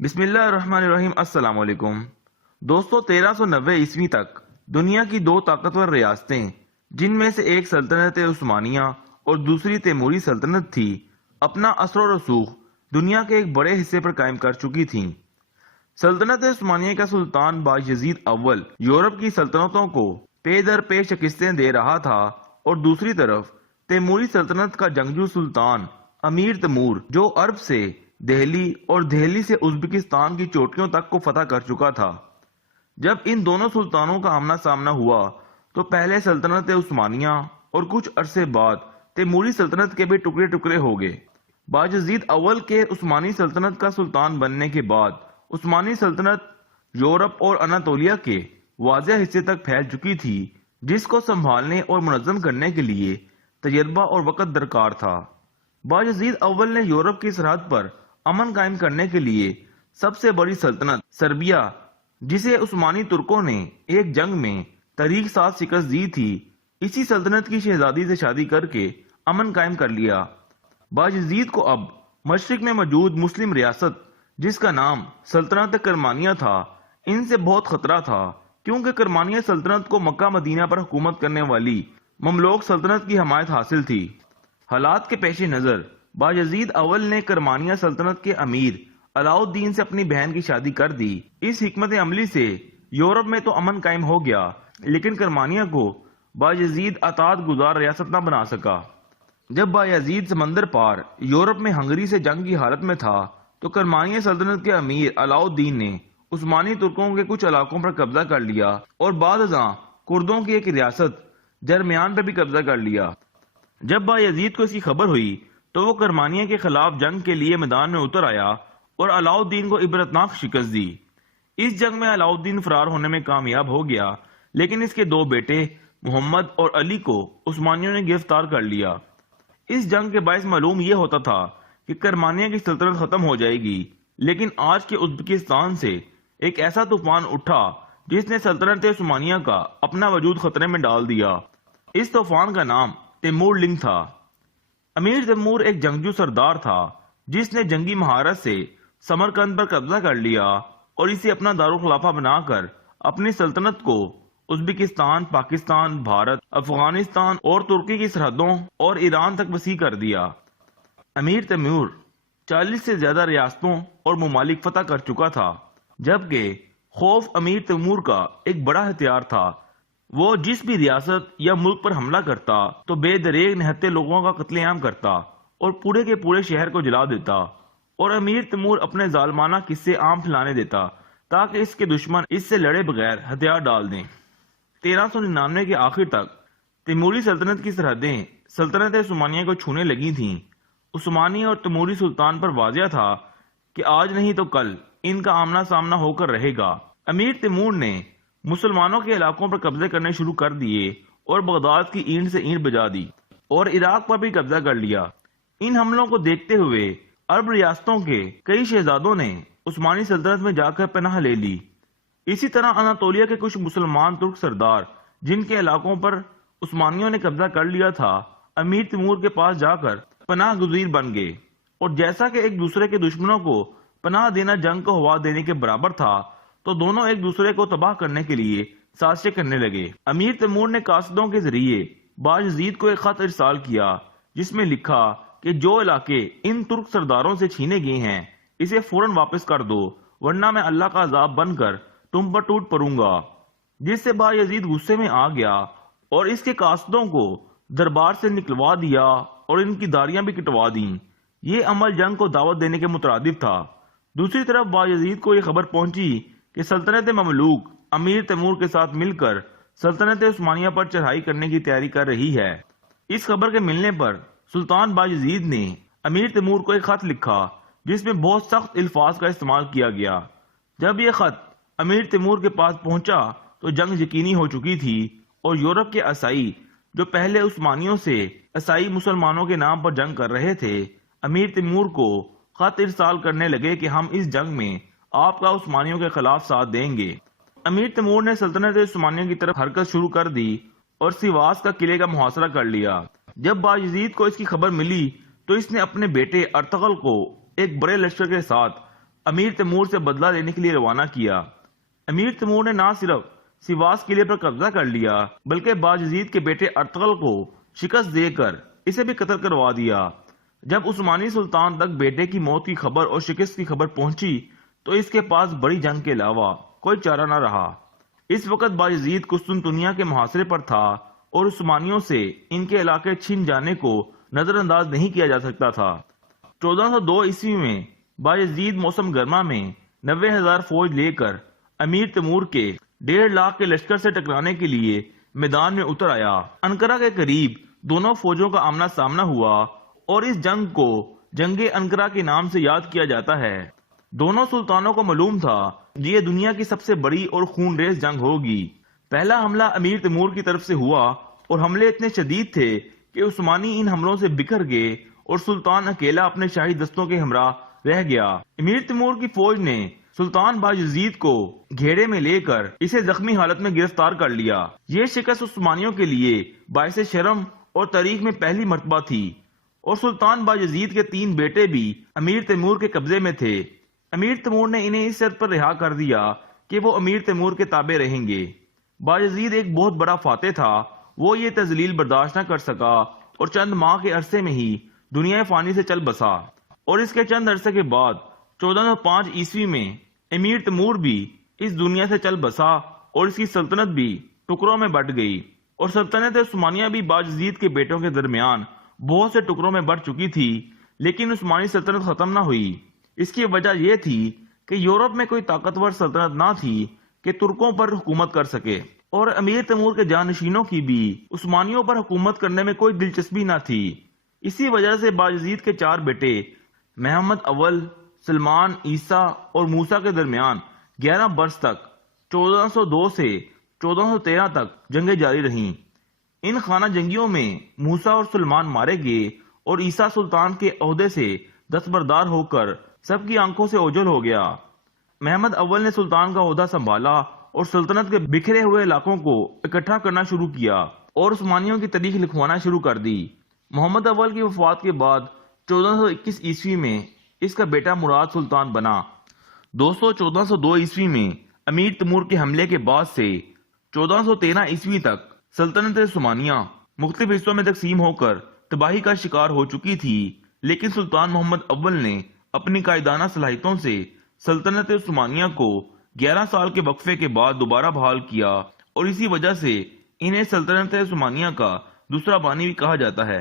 بسم اللہ الرحمن الرحیم۔ السلام علیکم دوستو، 1390 تک دنیا کی دو طاقتور ریاستیں، جن میں سے ایک سلطنت عثمانیہ اور دوسری تیموری سلطنت تھی، اپنا اثر و رسوخ دنیا کے ایک بڑے حصے پر قائم کر چکی تھیں۔ سلطنت عثمانیہ کا سلطان بایزید اول یورپ کی سلطنتوں کو پے در پے شکستیں دے رہا تھا، اور دوسری طرف تیموری سلطنت کا جنگجو سلطان امیر تیمور، جو عرب سے دہلی اور دہلی سے ازبکستان کی چوٹیوں تک کو فتح کر چکا تھا۔ جب ان دونوں سلطانوں کا آمنا سامنا ہوا تو پہلے سلطنت عثمانیہ اور کچھ عرصے بعد تیموری سلطنت کے بھی ٹکڑے ٹکڑے ہو گئے۔ باجزید اول کے عثمانی سلطنت کا سلطان بننے کے بعد عثمانی سلطنت یورپ اور اناطولیہ کے واضح حصے تک پھیل چکی تھی، جس کو سنبھالنے اور منظم کرنے کے لیے تجربہ اور وقت درکار تھا۔ باجزید اول نے یورپ کی سرحد پر امن قائم کرنے کے لیے سب سے بڑی سلطنت سربیا، جسے عثمانی ترکوں نے ایک جنگ میں طریق ساتھ شکست دی تھی، اسی سلطنت کی شہزادی سے شادی کر کے امن قائم کر لیا۔ باجزید کو اب مشرق میں موجود مسلم ریاست، جس کا نام سلطنت کرمانیہ تھا، ان سے بہت خطرہ تھا، کیونکہ کرمانیہ سلطنت کو مکہ مدینہ پر حکومت کرنے والی مملوک سلطنت کی حمایت حاصل تھی۔ حالات کے پیش نظر باجزید اول نے کرمانیہ سلطنت کے امیر علاؤ الدین سے اپنی بہن کی شادی کر دی۔ اس حکمت عملی سے یورپ میں تو امن قائم ہو گیا، لیکن کرمانیہ کو باجزید اطاعت گزار ریاست نہ بنا سکا۔ جب باجزید سمندر پار یورپ میں ہنگری سے جنگ کی حالت میں تھا تو کرمانیہ سلطنت کے امیر علاؤ الدین نے عثمانی ترکوں کے کچھ علاقوں پر قبضہ کر لیا اور بعد ازاں کردوں کی ایک ریاست جرمیان پر بھی قبضہ کر لیا۔ جب بایزید کو اس کی خبر ہوئی تو وہ کرمانیہ کے خلاف جنگ کے لیے میدان میں اتر آیا اور علاؤ الدین کو عبرتناک شکست دی۔ اس جنگ میں علاؤ الدین فرار ہونے میں کامیاب ہو گیا، لیکن اس کے دو بیٹے محمد اور علی کو عثمانیوں نے گرفتار کر لیا۔ اس جنگ کے باعث معلوم یہ ہوتا تھا کہ کرمانیہ کی سلطنت ختم ہو جائے گی، لیکن آج کے ازبکستان سے ایک ایسا طوفان اٹھا جس نے سلطنت عثمانیہ کا اپنا وجود خطرے میں ڈال دیا۔ اس طوفان کا نام تیمور لنگ تھا۔ امیر تیمور ایک جنگجو سردار تھا، جس نے جنگی مہارت سے سمرقند پر قبضہ کر لیا اور اسے اپنا دارالخلافہ بنا کر اپنی سلطنت کو ازبکستان، پاکستان، بھارت، افغانستان اور ترکی کی سرحدوں اور ایران تک وسیع کر دیا۔ امیر تیمور 40 سے زیادہ ریاستوں اور ممالک فتح کر چکا تھا، جبکہ خوف امیر تیمور کا ایک بڑا ہتھیار تھا۔ وہ جس بھی ریاست یا ملک پر حملہ کرتا تو بے دریغ نہتے لوگوں کا قتل عام کرتا اور پورے کے پورے شہر کو جلا دیتا، اور امیر تیمور اپنے ظالمانہ قصے عام پھیلانے دیتا تاکہ اس کے دشمن اس سے لڑے بغیر ہتھیار ڈال دیں۔ 1399 کے آخر تک تیموری سلطنت کی سرحدیں سلطنت عثمانیہ کو چھونے لگی تھیں۔ عثمانی اور تیموری سلطان پر واضح تھا کہ آج نہیں تو کل ان کا آمنا سامنا ہو کر رہے گا۔ امیر تیمور نے مسلمانوں کے علاقوں پر قبضے کرنے شروع کر دیے اور بغداد کی اینٹ سے اینٹ بجا دی اور عراق پر بھی قبضہ کر لیا۔ ان حملوں کو دیکھتے ہوئے عرب ریاستوں کے کئی شہزادوں نے عثمانی سلطنت میں جا کر پناہ لے لی۔ اسی طرح اناطولیہ کے کچھ مسلمان ترک سردار، جن کے علاقوں پر عثمانیوں نے قبضہ کر لیا تھا، امیر تیمور کے پاس جا کر پناہ گزیر بن گئے، اور جیسا کہ ایک دوسرے کے دشمنوں کو پناہ دینا جنگ کو ہوا دینے کے برابر تھا، تو دونوں ایک دوسرے کو تباہ کرنے کے لیے سازشیں کرنے لگے۔ امیر تیمور نے قاصدوں کے ذریعے باجزید کو ایک خط ارسال کیا، جس میں لکھا کہ جو علاقے ان ترک سرداروں سے چھینے گئے ہیں اسے فوراً واپس کر دو، ورنہ میں اللہ کا عذاب بن کر تم پر ٹوٹ پڑوں گا۔ جس سے باجزید غصے میں آ گیا اور اس کے قاصدوں کو دربار سے نکلوا دیا اور ان کی داڑیاں بھی کٹوا دیں۔ یہ عمل جنگ کو دعوت دینے کے مترادف تھا۔ دوسری طرف باجزید کو یہ خبر پہنچی کہ سلطنت مملوک امیر تیمور کے ساتھ مل کر سلطنت عثمانیہ پر چڑھائی کرنے کی تیاری کر رہی ہے۔ اس خبر کے ملنے پر سلطان باجزید نے امیر تیمور کو ایک خط لکھا، جس میں بہت سخت الفاظ کا استعمال کیا گیا۔ جب یہ خط امیر تیمور کے پاس پہنچا تو جنگ یقینی ہو چکی تھی، اور یورپ کے عیسائی جو پہلے عثمانیوں سے عیسائی مسلمانوں کے نام پر جنگ کر رہے تھے، امیر تیمور کو خط ارسال کرنے لگے کہ ہم اس جنگ میں آپ کا عثمانیوں کے خلاف ساتھ دیں گے۔ امیر تیمور نے سلطنت عثمانیہ کی طرف حرکت شروع کر دی اور سیواس کا قلعے کا محاصرہ کر لیا۔ جب باجزید کو اس کی خبر ملی تو اس نے اپنے بیٹے ارطغرل کو ایک بڑے لشکر کے ساتھ امیر تیمور سے بدلہ لینے کے لیے روانہ کیا۔ امیر تیمور نے نہ صرف سیواس قلعے پر قبضہ کر لیا بلکہ باجزید کے بیٹے ارطغرل کو شکست دے کر اسے بھی قتل کروا دیا۔ جب عثمانی سلطان تک بیٹے کی موت کی خبر اور شکست کی خبر پہنچی تو اس کے پاس بڑی جنگ کے علاوہ کوئی چارہ نہ رہا۔ اس وقت باجزید قسطنطنیہ کے محاصرے پر تھا اور عثمانیوں سے ان کے علاقے چھن جانے کو نظر انداز نہیں کیا جا سکتا تھا۔ 1402 عیسوی میں باجزید موسم گرما میں 90,000 فوج لے کر امیر تیمور کے 1.5 لاکھ کے لشکر سے ٹکرانے کے لیے میدان میں اتر آیا۔ انقرہ کے قریب دونوں فوجوں کا آمنا سامنا ہوا اور اس جنگ کو جنگ انقرہ کے نام سے یاد کیا جاتا ہے۔ دونوں سلطانوں کو معلوم تھا یہ دنیا کی سب سے بڑی اور خون ریز جنگ ہوگی۔ پہلا حملہ امیر تیمور کی طرف سے ہوا اور حملے اتنے شدید تھے کہ عثمانی ان حملوں سے بکھر گئے اور سلطان اکیلا اپنے شاہی دستوں کے ہمراہ رہ گیا۔ امیر تیمور کی فوج نے سلطان باجزید کو گھیرے میں لے کر اسے زخمی حالت میں گرفتار کر لیا۔ یہ شکست عثمانیوں کے لیے باعث شرم اور تاریخ میں پہلی مرتبہ تھی اور سلطان باجزید کے 3 بیٹے بھی امیر تیمور کے قبضے میں تھے۔ امیر تیمور نے انہیں اس شرط پر رہا کر دیا کہ وہ امیر تیمور کے تابع رہیں گے۔ باجزید ایک بہت بڑا فاتح تھا، وہ یہ تذلیل برداشت نہ کر سکا اور چند ماہ کے عرصے میں ہی دنیا فانی سے چل بسا، اور اس کے چند عرصے کے بعد 1405 عیسوی میں امیر تیمور بھی اس دنیا سے چل بسا اور اس کی سلطنت بھی ٹکڑوں میں بٹ گئی، اور سلطنت عثمانیہ بھی باجزید کے بیٹوں کے درمیان بہت سے ٹکڑوں میں بٹ چکی تھی، لیکن عثمانی سلطنت ختم نہ ہوئی۔ اس کی وجہ یہ تھی کہ یورپ میں کوئی طاقتور سلطنت نہ تھی کہ ترکوں پر حکومت کر سکے، اور امیر تیمور کے جانشینوں کی بھی عثمانیوں پر حکومت کرنے میں کوئی دلچسپی نہ تھی۔ اسی وجہ سے باجزید کے 4 بیٹے محمد اول، سلمان، عیسیٰ اور موسیٰ کے درمیان 11 برس تک 1402 سے 1413 تک جنگیں جاری رہیں۔ ان خانہ جنگیوں میں موسیٰ اور سلمان مارے گئے اور عیسیٰ سلطان کے عہدے سے دستبردار ہو کر سب کی آنکھوں سے اوجھل ہو گیا۔ محمد اول نے سلطان کا عہدہ سنبھالا اور سلطنت کے بکھرے ہوئے علاقوں کو اکٹھا کرنا شروع کیا اور عثمانیوں کی تاریخ لکھوانا شروع کر دی۔ محمد اول کی وفات کے بعد 1421 عیسوی میں اس کا بیٹا مراد سلطان بنا۔ 1402 عیسوی میں امیر تیمور کے حملے کے بعد سے 1413 عیسوی تک سلطنت عثمانیہ مختلف حصوں میں تقسیم ہو کر تباہی کا شکار ہو چکی تھی، لیکن سلطان محمد اول نے اپنی قائدانہ صلاحیتوں سے سلطنت عثمانیہ کو 11 سال کے وقفے کے بعد دوبارہ بحال کیا، اور اسی وجہ سے انہیں سلطنت عثمانیہ کا دوسرا بانی بھی کہا جاتا ہے۔